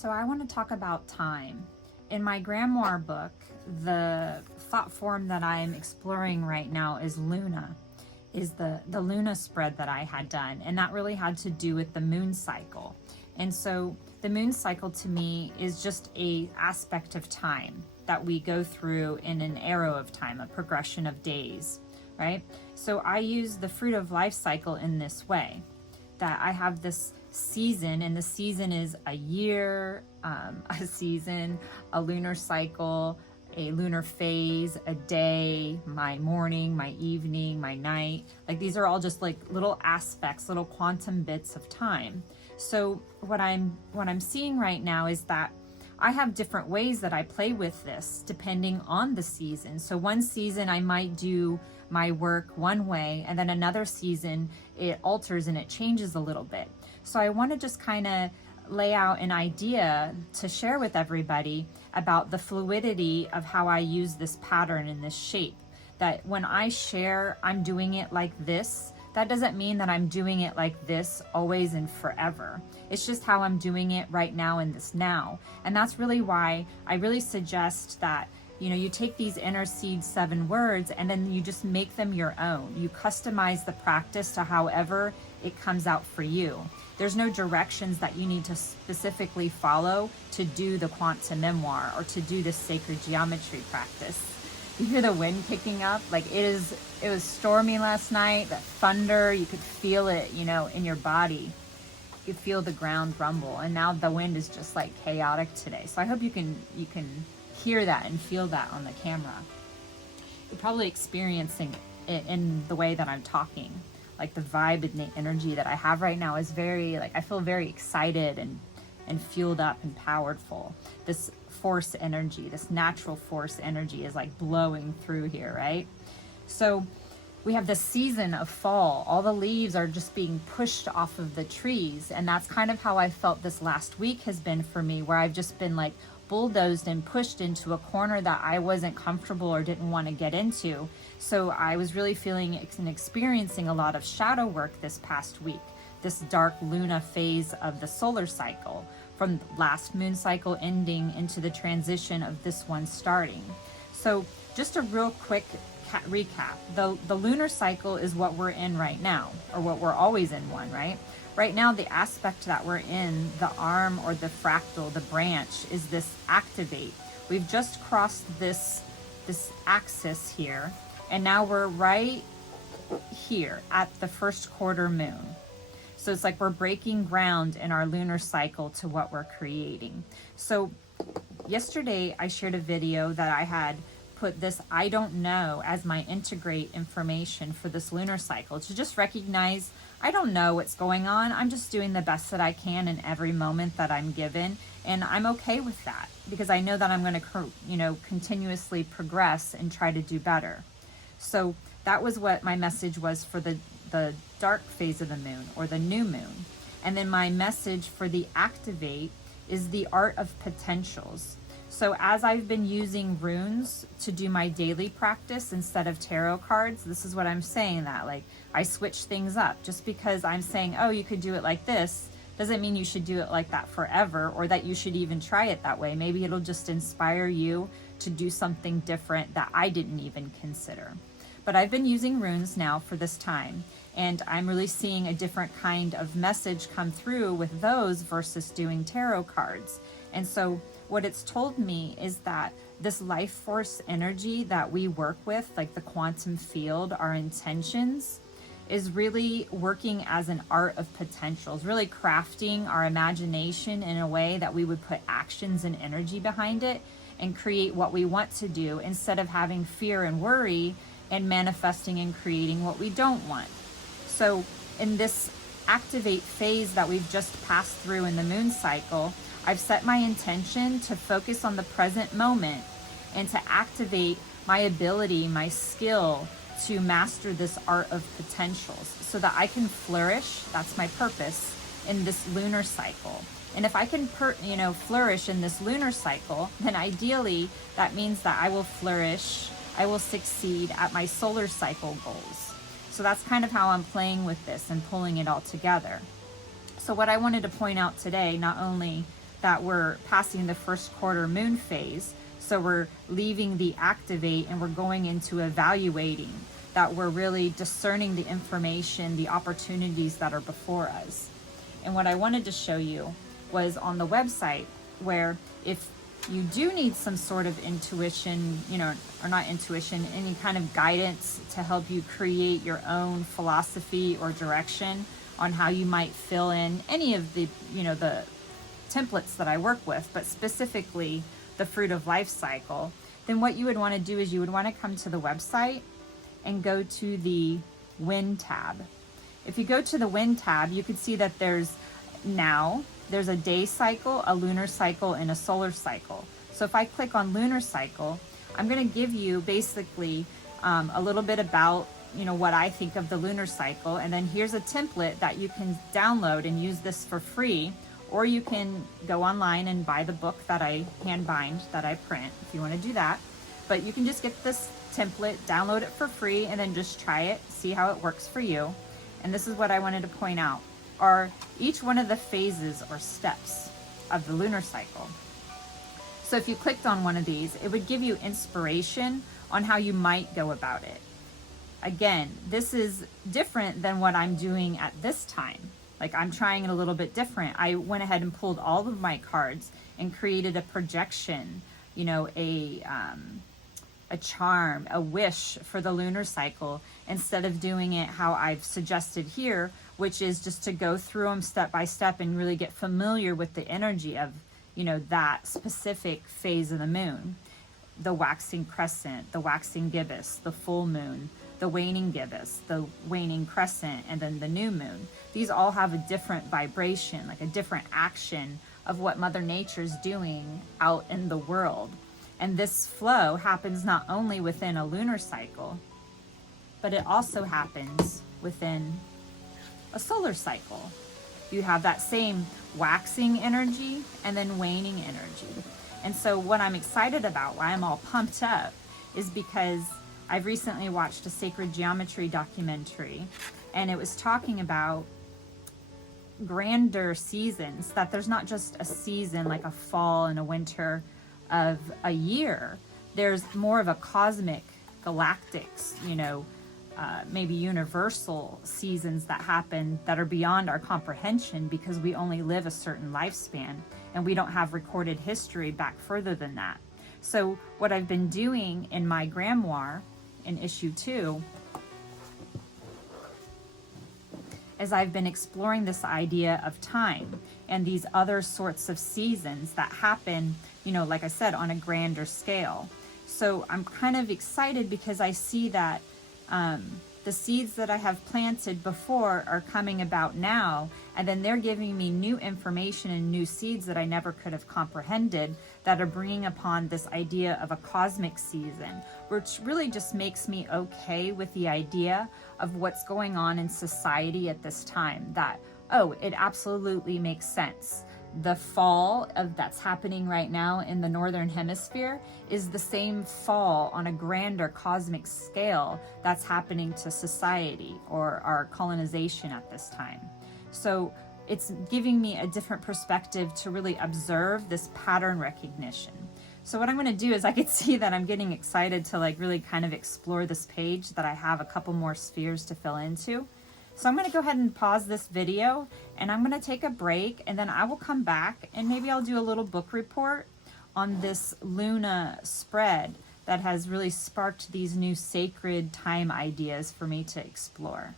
So I want to talk about time. In my grimoire book, the thought form that I'm exploring right now is Luna, is the Luna spread that I had done. And that really had to do with the moon cycle. And so the moon cycle to me is just a aspect of time that we go through in an arrow of time, a progression of days, right? So I use the fruit of life cycle in this way, that I have this season, and the season is a year, a season, a lunar cycle, a lunar phase, a day, my morning, my evening, my night. Like these are all just like little aspects, little quantum bits of time. So what I'm seeing right now is that I have different ways that I play with this depending on the season. So one season I might do my work one way, and then another season it alters and it changes a little bit. So I want to just kind of lay out an idea to share with everybody about the fluidity of how I use this pattern in this shape. That when I share I'm doing it like this, that doesn't mean that I'm doing it like this always and forever. It's just how I'm doing it right now in this now. And that's really why I really suggest that you take these inner seed 7 words and then you just make them your own. You customize the practice to however it comes out for you. There's no directions that you need to specifically follow to do the quantum memoir or to do the sacred geometry practice. You hear the wind kicking up, like it was stormy last night, that thunder, you could feel it, in your body. You could feel the ground rumble, and now the wind is just like chaotic today. So I hope you can hear that and feel that on the camera. You're probably experiencing it in the way that I'm talking. Like the vibe and the energy that I have right now is very, I feel very excited and fueled up and powerful. This force energy, this natural force energy is like blowing through here, right? So we have this season of fall. All the leaves are just being pushed off of the trees. And that's kind of how I felt this last week has been for me, where I've just been like bulldozed and pushed into a corner that I wasn't comfortable or didn't want to get into. So I was really feeling and experiencing a lot of shadow work this past week, this dark Luna phase of the solar cycle, from last moon cycle ending into the transition of this one starting. So just a real quick recap. The lunar cycle is what we're in right now, or what we're always in one, right? Right now, the aspect that we're in, the arm or the fractal, the branch, is this activate. We've just crossed this axis here, and now we're right here at the first quarter moon. So it's like we're breaking ground in our lunar cycle to what we're creating. So yesterday I shared a video that I had put this I don't know as my integrate information for this lunar cycle, to just recognize I don't know what's going on. I'm just doing the best that I can in every moment that I'm given. And I'm okay with that because I know that I'm going to, continuously progress and try to do better. So that was what my message was for the dark phase of the moon, or the new moon. And then my message for the activate is the art of potentials. So as I've been using runes to do my daily practice instead of tarot cards, this is what I'm saying, that like I switch things up. Just because I'm saying, oh, you could do it like this, doesn't mean you should do it like that forever, or that you should even try it that way. Maybe it'll just inspire you to do something different that I didn't even consider. But I've been using runes now for this time, and I'm really seeing a different kind of message come through with those versus doing tarot cards. And so what it's told me is that this life force energy that we work with, like the quantum field, our intentions, is really working as an art of potentials, really crafting our imagination in a way that we would put actions and energy behind it and create what we want to do, instead of having fear and worry and manifesting and creating what we don't want. So in this activate phase that we've just passed through in the moon cycle, I've set my intention to focus on the present moment and to activate my ability, my skill to master this art of potentials so that I can flourish. That's my purpose in this lunar cycle. And if I can flourish in this lunar cycle, then ideally that means that I will flourish, I will succeed at my solar cycle goals. So that's kind of how I'm playing with this and pulling it all together. So what I wanted to point out today, not only that we're passing the first quarter moon phase. So we're leaving the activate and we're going into evaluating, that we're really discerning the information, the opportunities that are before us. And what I wanted to show you was on the website, where if you do need some sort of intuition, or not intuition, any kind of guidance to help you create your own philosophy or direction on how you might fill in any of the, the templates that I work with, but specifically the Fruit of Life cycle, then what you would want to do is you would want to come to the website and go to the Win tab. If you go to the Win tab, you can see that there's a day cycle, a lunar cycle, and a solar cycle. So if I click on lunar cycle, I'm going to give you basically a little bit about what I think of the lunar cycle, and then here's a template that you can download and use this for free, or you can go online and buy the book that I hand bind, that I print, if you want to do that. But you can just get this template, download it for free, and then just try it, see how it works for you. And this is what I wanted to point out, are each one of the phases or steps of the lunar cycle. So if you clicked on one of these, it would give you inspiration on how you might go about it. Again, this is different than what I'm doing at this time. Like, I'm trying it a little bit different. I went ahead and pulled all of my cards and created a projection, a charm, a wish for the lunar cycle, instead of doing it how I've suggested here, which is just to go through them step by step and really get familiar with the energy of, that specific phase of the moon. The waxing crescent, the waxing gibbous, the full moon, the waning gibbous, the waning crescent, and then the new moon. These all have a different vibration, like a different action of what Mother Nature's doing out in the world. And this flow happens not only within a lunar cycle, but it also happens within a solar cycle. You have that same waxing energy and then waning energy. And so what I'm excited about, why I'm all pumped up, is because I've recently watched a sacred geometry documentary, and it was talking about grander seasons, that there's not just a season like a fall and a winter of a year. There's more of a cosmic, galactics, maybe universal seasons that happen that are beyond our comprehension, because we only live a certain lifespan and we don't have recorded history back further than that. So what I've been doing in my grimoire in issue 2 is I've been exploring this idea of time and these other sorts of seasons that happen, like I said, on a grander scale. So I'm kind of excited because I see that the seeds that I have planted before are coming about now, and then they're giving me new information and new seeds that I never could have comprehended, that are bringing upon this idea of a cosmic season, which really just makes me okay with the idea of what's going on in society at this time, that, it absolutely makes sense. The fall that's happening right now in the Northern Hemisphere is the same fall on a grander cosmic scale that's happening to society or our colonization at this time. So it's giving me a different perspective to really observe this pattern recognition. So what I'm going to do is, I could see that I'm getting excited to really kind of explore this page, that I have a couple more spheres to fill into. So I'm going to go ahead and pause this video, and I'm going to take a break, and then I will come back and maybe I'll do a little book report on this Luna spread that has really sparked these new sacred time ideas for me to explore.